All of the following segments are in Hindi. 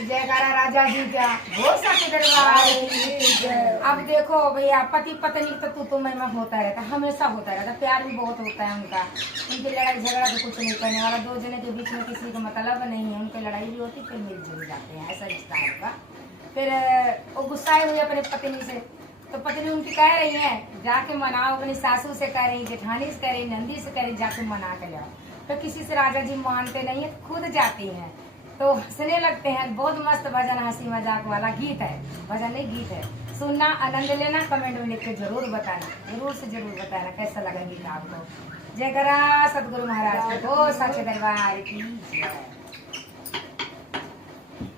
जयकारा राजा जी का हो सके दरबार। अब देखो भैया पति पत्नी तो तू मैं होता रहता, हमेशा होता रहता, प्यार भी बहुत होता है उनका। उनकी लड़ाई झगड़ा तो कुछ नहीं करने वाला, दो जने के बीच में किसी का मतलब नहीं है, उनकी लड़ाई भी होती फिर मिलजुल जाते हैं, ऐसा रिश्ता है उनका। फिर वो गुस्साए हुए अपने पत्नी से, तो पत्नी उनकी कह रही है जाके मनाओ, अपनी सासू से कह रही, जेठानी से कह रही, नंदी से कह रही, जाके मना के लाओ। तो किसी से राजा जी मानते नहीं है, खुद जाती हैं तो हंसने लगते हैं। बहुत मस्त भजन हंसी मजाक वाला गीत है, भजन नहीं गीत है, सुनना आनंद लेना, कमेंट में लिख के जरूर बताना, जरूर से जरूर बताना कैसा लगा गीत आपको। जय करा सतगुरु महाराज को सच्चे दरबार की जय।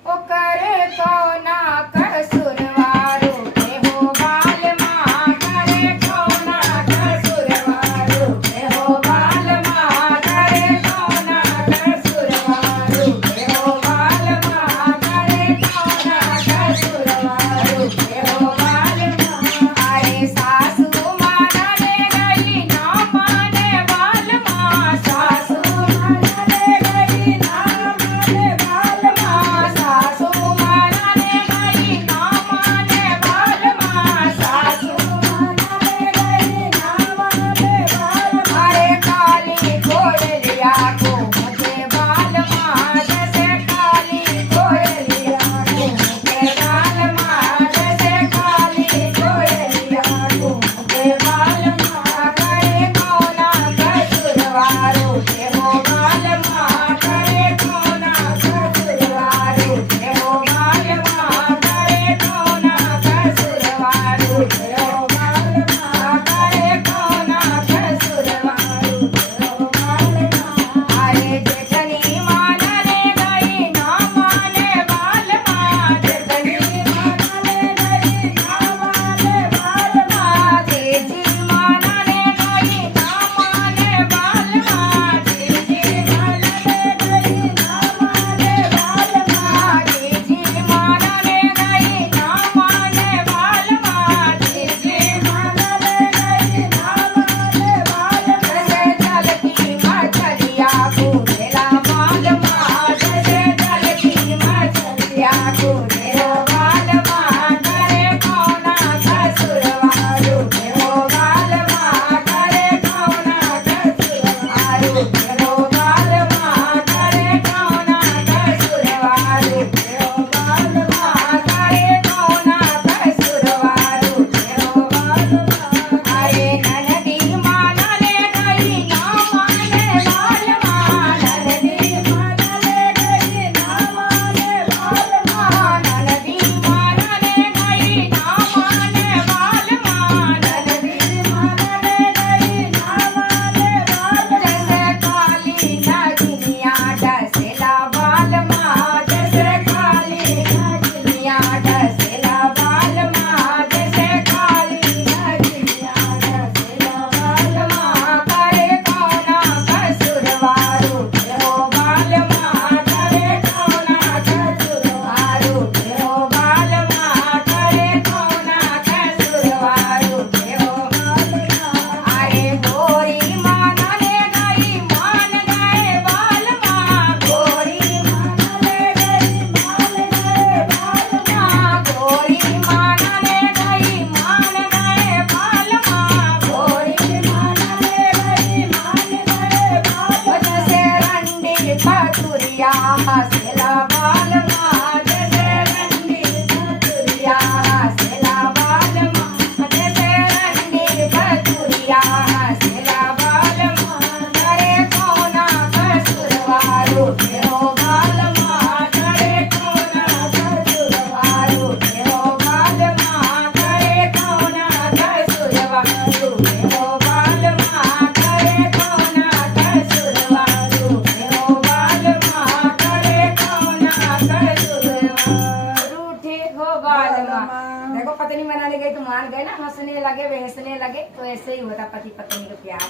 ओ करे तो ना कसुरवारो के हो बाल माँ, करे तो ना कसुरवारो के हो बाल माँ, करे तो ना कसुरवारो के हो बाल माँ, करे तो ना कसुरवारो के हो बाल माँ। आए सासू मानने गई ना माने बाल माँ, सासू मानने गई ना माने बाल माँ, सासू मानने गई ना माने बाल माँ, सासू मानने गई ना माने बाल माँ। अरे काली कोयलिया को मुझे बाल माँ, जैसे काली कोयलिया को मुझे बाल माँ, जैसे काली कोयलिया को मुझे बाल माँ। करे कौना कसुरवारो के हो बाल माँ, करे कौना कसुरवारो के हो बाल माँ, करे कौना कसुरवारो के हो बाल माँ, करे कौना कसुरवारो के हो बाल माँ। अरे जेठनी मानने गई ना माने बाल माँ, जेठनी मानने गई ना माने बाल माँ, जेठी मानने गई ना माने बाल माँ, जेठी मानने गई ना माने बाल माँ, जेठी मानने गई ना माने बाल माँ, जेठी मानने गई ना माने बाल माँ। जैसे चलती मछलिया को मेरा बाल माँ, जैसे चलती मछलिया को मेरा बाल माँ, करे कौना कसुरवारो के हो बाल माँ, करे कौना कसुरवारो के हो बाल माँ, करे कौना कसुरवारो के हो बाल माँ, करे कौना कसुरवारो के हो बाल माँ। अरे ननदी मानने गई ना माने बाल माँ, ननदी मानने गई ना माने बाल माँ, ननदी मानने गई ना माने बाल माँ, ननदी मानने गई ना माने बाल। जैसे काली नागिनिया डसेला बाल माँ, जैसे काली नागिनिया डसेला बाल माँ, जैसे काली नागिनिया डसेला बाल माँ। करे कौना कसुरवारो के हो बाल माँ, करे कौना कसुरवारो के हो बाल माँ, करे कौना कसुरवारो के हो बाल माँ। अरे गोरी मानने गई मान गए बाल माँ, गोरी मानने गई मान गए बाल माँ, गोरी मानने गई मान गए बाल माँ, गोरी मानने गई मान गए बाल। जैसे रंडी पतुरिया हंसेला बाल माँ, जैसे रंडी पतुरिया हंसेला बाल माँ, जैसे रंडी पतुरिया हंसेला बाल माँ। करे कौना कसुरवारो के हो बाल माँ, करे कौना कसुरवारो के हो बाल माँ, करे कौना कसुरवारो के हो बाल माँ, करे कौना कसुरवारो के हो बाल माँ, करे कौना कसुरवारो ठीक हो बाल माँ। देखो पत्नी मनाने गई तो मान गए ना, हंसने लगे बेहसने लगे, तो ऐसे ही होता पति पत्नी का प्यार।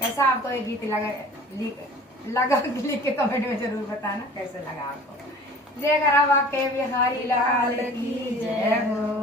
कैसा आपको ये गीत लगा लिख के कमेंट में जरूर बताना कैसे लगा आपको। जय करा वाके बिहारी लाल की जय हो।